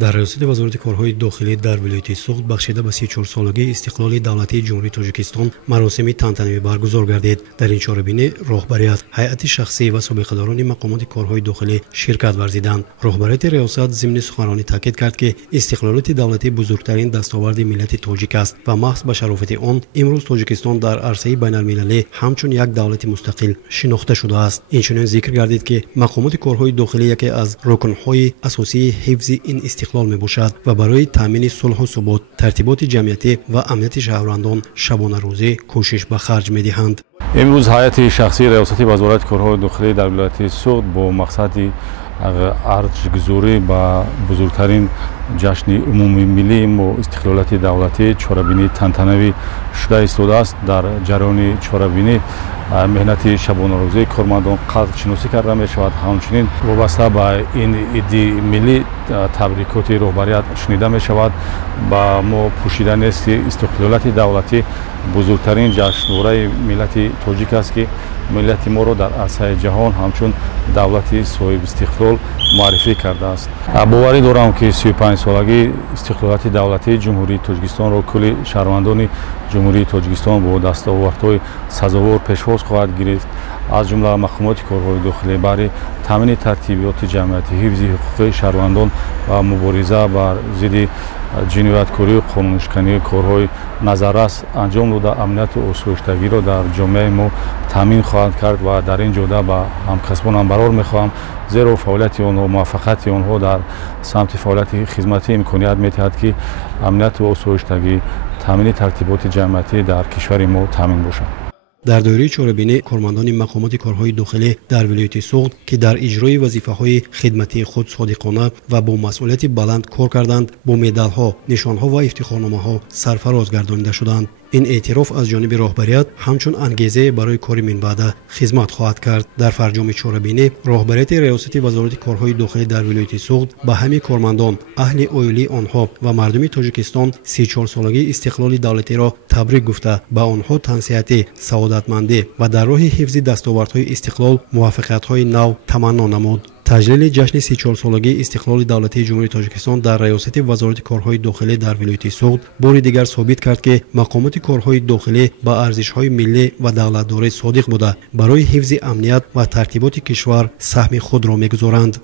در ریاست وزارت کارهای داخلی در ولایت سوخت بخشیده به 34 سالگی استقلال دولتی جمهوری تاجیکستان مراسم تنتنه‌ای برگزار گردید. در این چاره‌بینی راهبریت، هیئت شخصی و سابقه‌داران مقامات کارهای داخلی شرکت ورزیدند. راهبریت ریاست ضمن سخنرانی تاکید کرد که استقلالات دولتی بزرگترین دستاورد ملت تاجیک است و محض به شرافت آن امروز تاجیکستان در عرصه بین‌المللی همچون یک دولت مستقل شناخته شده است. اینچنین ذکر گردید که مقامات کارهای داخلی یکی از رکن‌های اساسی حفظ این استقلال میباشد و برای تامین صلح و ثبات، ترتیبات جمعیتی و امنیت شهروندان شبانه روزی کوشش به خرج می‌دهند. امروز هیئت شخصی ریاست وزارت کارهای داخلی در ولایت سوخت با مقصد ارزگذاری به بزرگترین جشن عمومی ملی و استقلالات دولتی چاره‌بینی تنتنه‌ای شده ایستاده است. در جریان چاره‌بینی مهنت شبانه روزی کارمندان قدر شناسی کرده می شود. همچنین وابسته به این ایدی ملی تبریکات رهبریت شنیده می شود. با ما پوشیدن است استقلالات دولتی بزرگترین جشنواره ملت تاجیک است که ملت ما را در عرصه جهان همچون دولتی صاحب استقلال معرفی کرده است. باوری دارم که 35 سالگی استقلالات دولتی جمهوری تاجیکستان را کل شهروندان جمهوری تاجیکستان با دستاوردهای سزاوار پیشواز خواهد گرفت. از جمله مقامات کارهای داخلی برای تامین ترتیبات جمعیتی، حفظ حقوق شهروندان و مبارزه بر ضد جنایتکاری و قانونشکنی کارهای نظررس انجام داده امنیت و آسایشگی را در جامعه ما تامین خواهد کرد و در این جهت به همکسبانم برار می‌خواهم، زیرا فعالیت آنها و موفقیت آنها در سمت فعالیت خدمتی امکانیت می‌دهد که امنیت و آسایشگی، تامین ترتیبات جمعیتی در کشور ما تامین باشد. در دوره چاره‌بینی کارمندان مقامات کارهای داخلی در ولایت سوخت که در اجرای وظیفه‌های خدمتی خود صادقانه و با مسئولیت بلند کار کردند، با مدال‌ها، نشان‌ها و افتخارنامه‌ها سرفراز گردانیده شدند. این اعتراف از جانب راهبریت همچون انگیزه برای کار من بعد خدمت خواهد کرد. در فرجام چاره‌بینی راهبریت ریاست وزارت کارهای داخلی در ولایت سوخت به همه کارمندان، اهل اویلی آنها و مردم تاجیکستان 34 سالگی استقلال دولتی را تبریک گفته به آنها تنصیحاتی، سعادتمندی و در راه حفظ دستاوردهای استقلال موفقیت‌های نو تمنا نمود. تجلیل جشن 34 سالگی استقلال دولتی جمهوری تاجیکستان در ریاست وزارت کارهای داخلی در ولایت سوخت بار دیگر ثابت کرد که مقامات کارهای داخلی با ارزش‌های ملی و دولتداری صادق بوده برای حفظ امنیت و ترتیبات کشور سهم خود را می‌گذارند.